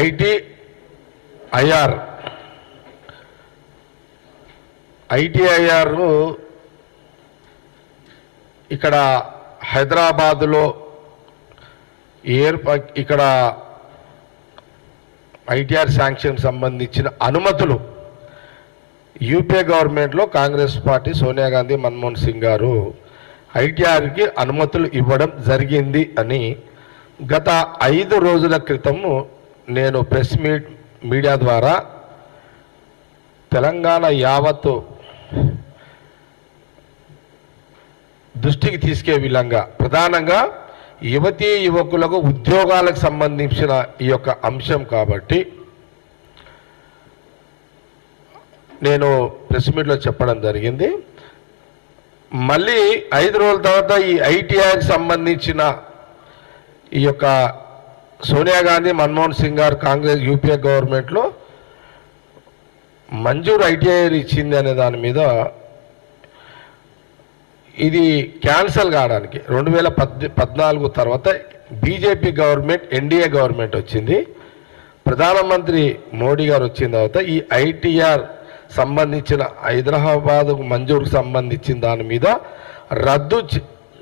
ITIR ఇక్కడ హైదరాబాదులో ఇక్కడ ఐటీఆర్ శాంక్షన్ సంబంధించిన అనుమతులు యూపీఏ గవర్నమెంట్లో కాంగ్రెస్ పార్టీ సోనియా గాంధీ మన్మోహన్ సింగ్ గారు ఐటీఆర్కి అనుమతులు ఇవ్వడం జరిగింది అని గత 5 రోజుల క్రితము నేను ప్రెస్ మీడియా ద్వారా తెలంగాణ యావత్తు దృష్టికి తీసుకే విధంగా ప్రధానంగా యువతీ యువకులకు ఉద్యోగాలకు సంబంధించిన ఈ యొక్క అంశం కాబట్టి నేను ప్రెస్ మీట్లో చెప్పడం జరిగింది. మళ్ళీ 5 రోజుల తర్వాత ఈ ఐటీఐకి సంబంధించిన ఈ యొక్క సోనియా గాంధీ మన్మోహన్ సింగ్ గారు కాంగ్రెస్ యూపీఏ గవర్నమెంట్లో మంజూరు ఐటీఐ ఇచ్చింది అనే దాని మీద ఇది క్యాన్సల్ కావడానికి 2014 తర్వాత బీజేపీ గవర్నమెంట్ ఎన్డీఏ గవర్నమెంట్ వచ్చింది. ప్రధానమంత్రి మోడీ గారు వచ్చిన తర్వాత ఈ ఐటీఆర్ సంబంధించిన హైదరాబాద్కు మంజూరుకు సంబంధించిన దాని మీద రద్దు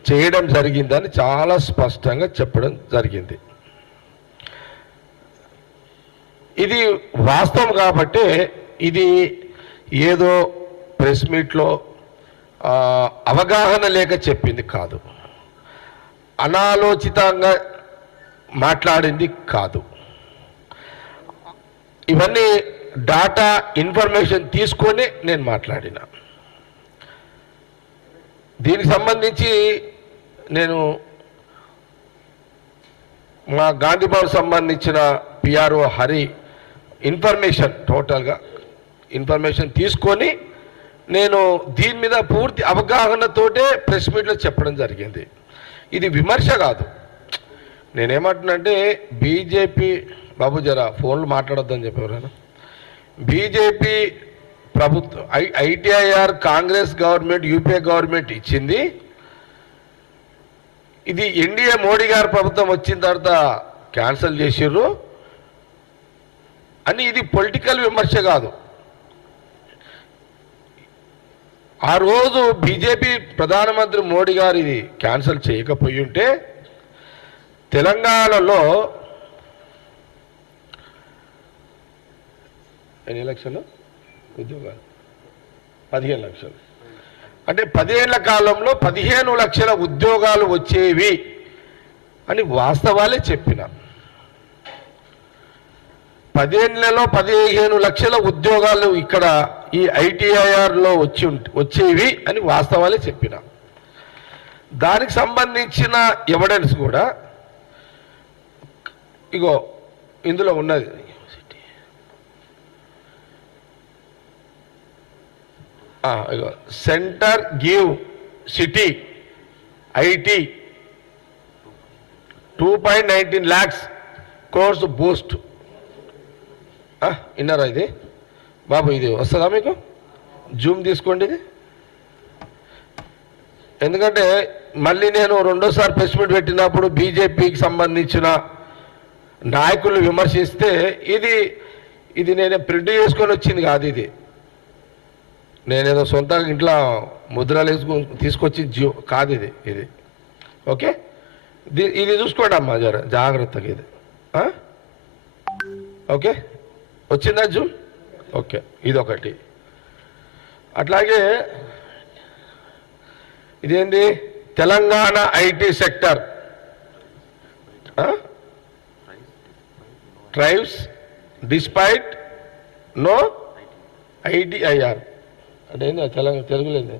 చేయడం జరిగిందని చాలా స్పష్టంగా చెప్పడం జరిగింది. ఇది వాస్తవం కాబట్టి ఇది ఏదో ప్రెస్ మీట్లో అవగాహన లేక చెప్పింది కాదు, అనాలోచితంగా మాట్లాడింది కాదు. ఇవన్నీ డాటా ఇన్ఫర్మేషన్ తీసుకొని నేను మాట్లాడిన. దీనికి సంబంధించి నేను మా గాంధీ భవన్ సంబంధించిన పిఆర్ఓ హరి ఇన్ఫర్మేషన్ టోటల్గా ఇన్ఫర్మేషన్ తీసుకొని నేను దీని మీద పూర్తి అవగాహనతోటే ప్రెస్ మీట్లో చెప్పడం జరిగింది. ఇది విమర్శ కాదు. నేనేమంటున్నానంటే బీజేపీ బాబు జరా ఫోన్లు మాట్లాడొద్దని చెప్పేవారు. బీజేపీ ప్రభుత్వం ITIR Congress government UPA government ఇచ్చింది. ఇది ఎన్డీఏ మోడీ గారి ప్రభుత్వం వచ్చిన తర్వాత క్యాన్సిల్ చేసిర్రు అని ఇది పొలిటికల్ విమర్శ కాదు. ఆ రోజు బీజేపీ ప్రధానమంత్రి మోడీ గారు ఇది క్యాన్సిల్ చేయకపోయి ఉంటే తెలంగాణలో ఎన్ని లక్షలు ఉద్యోగాలు? 15 లక్షలు. అంటే 10 ఏళ్ల కాలంలో 15 లక్షల ఉద్యోగాలు వచ్చేవి అని వాస్తవాలే చెప్పిన. 10 ఏళ్లలో 15 లక్షల ఉద్యోగాలు ఇక్కడ ఈ ఐటీఐఆర్లో వచ్చేవి అని వాస్తవాలే చెప్పిన. దానికి సంబంధించిన ఎవిడెన్స్ కూడా ఇగో ఇందులో ఉన్నది. Centre give city IT 2.19 lakhs course Boost. విన్నారా ఇది బాబు? ఇది వస్తుందా మీకు? జూమ్ తీసుకోండి ఇది. ఎందుకంటే మళ్ళీ నేను రెండోసారి ప్రెస్ మీట్ పెట్టినప్పుడు బీజేపీకి సంబంధించిన నాయకులు విమర్శిస్తే ఇది నేను ప్రింట్ చేసుకొని వచ్చింది కాదు. ఇది నేనేదో సొంతంగా ఇంట్లో ముద్రలు తీసుకొచ్చి కాదు ఇది. ఓకే, ఇది చూసుకోండి అమ్మా జాగ్రత్తగా. ఇది ఓకే వచ్చిందా జూమ్? ఓకే, ఇదొకటి. అట్లాగే ఇదేంటి Telangana IT sector thrives despite no ITIR అంటే ఏంది తెలుగులేదు.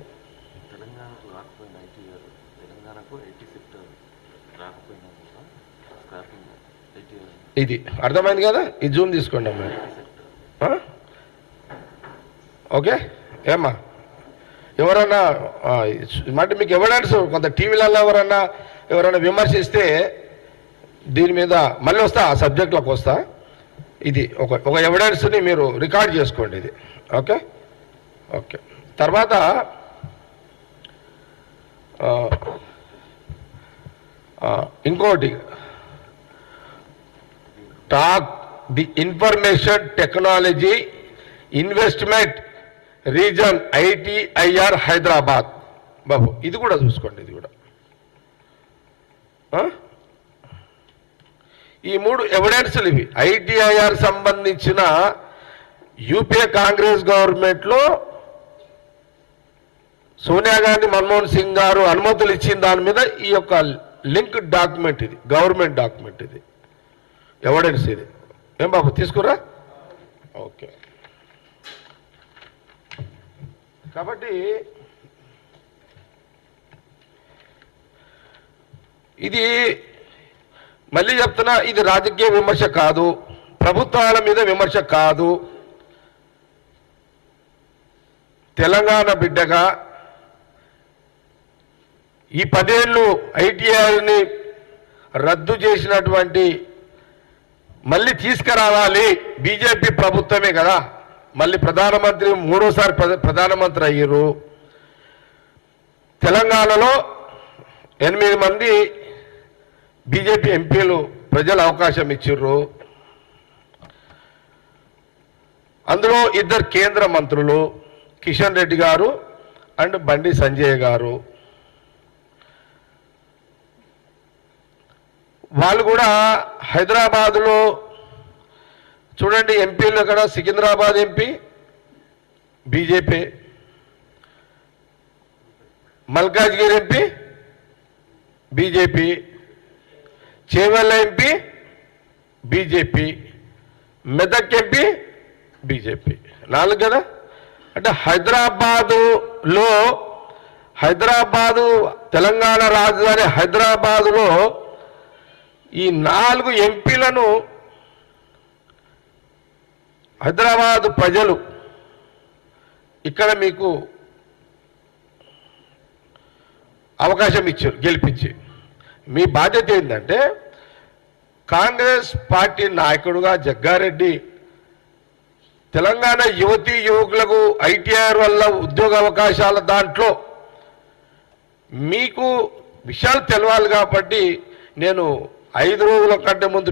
ఇది అర్థమైంది కదా? ఈ జూమ్ తీసుకోండి అమ్మా. ఓకే ఏమ్మా, ఎవరన్నా అంటే మీకు ఎవిడెన్స్ కొంత టీవీలలో ఎవరైనా విమర్శిస్తే దీని మీద మళ్ళీ వస్తా, ఆ సబ్జెక్ట్లోకి వస్తా. ఇది ఒక ఎవిడెన్స్ని మీరు రికార్డ్ చేసుకోండి. ఇది ఓకే. ఓకే, తర్వాత ఇంకోటి the information technology investment region ITIR Hyderabad. బాబు ఇది కూడా చూసుకోండి, ఇది కూడా ఈ 3 ఎవిడెన్స్లు ఇవి. ITIR సంబంధించిన యూపీఏ కాంగ్రెస్ గవర్నమెంట్లో సోనియా గాంధీ మన్మోహన్ సింగ్ గారు అనుమతులు ఇచ్చిన దాని మీద ఈ యొక్క లింక్ డాక్యుమెంట్, ఇది గవర్నమెంట్ డాక్యుమెంట్, ఇది ఎవిడెన్స్. ఇది ఏం బాబు తీసుకురా? ఓకే. కాబట్టి ఇది మళ్ళీ చెప్తున్నా, ఇది రాజకీయ విమర్శ కాదు, ప్రభుత్వాల మీద విమర్శ కాదు. తెలంగాణ బిడ్డగా ఈ 10 ఏళ్ళు ITIRని రద్దు చేసినటువంటి మళ్ళీ తీసుకురావాలి. బీజేపీ ప్రభుత్వమే కదా, మళ్ళీ ప్రధానమంత్రి 3వ సారి ప్రధానమంత్రి అయ్యారు. తెలంగాణలో 8 మంది బీజేపీ ఎంపీలు ప్రజలు అవకాశం ఇచ్చిర్రు. అందులో 2 కేంద్ర మంత్రులు, కిషన్ రెడ్డి గారు అండ్ బండి సంజయ్ గారు. వాళ్ళు కూడా హైదరాబాదులో చూడండి, ఎంపీలు అక్కడ Secunderabad MP BJP, Malkajgiri MP BJP, Chevella MP BJP, Medak MP BJP. 4 కదా. అంటే హైదరాబాదు తెలంగాణ రాజధాని హైదరాబాదులో ఈ 4 ఎంపీలను హైదరాబాదు ప్రజలు ఇక్కడ మీకు అవకాశం ఇచ్చారు గెలిపించి. మీ బాధ్యత ఏంటంటే కాంగ్రెస్ పార్టీ నాయకుడుగా జగ్గారెడ్డి తెలంగాణ యువతీ యువకులకు ITIR వల్ల ఉద్యోగ అవకాశాల దాంట్లో మీకు విషయాలు తెలవాలి. కాబట్టి నేను 5 రోజుల కంటే ముందు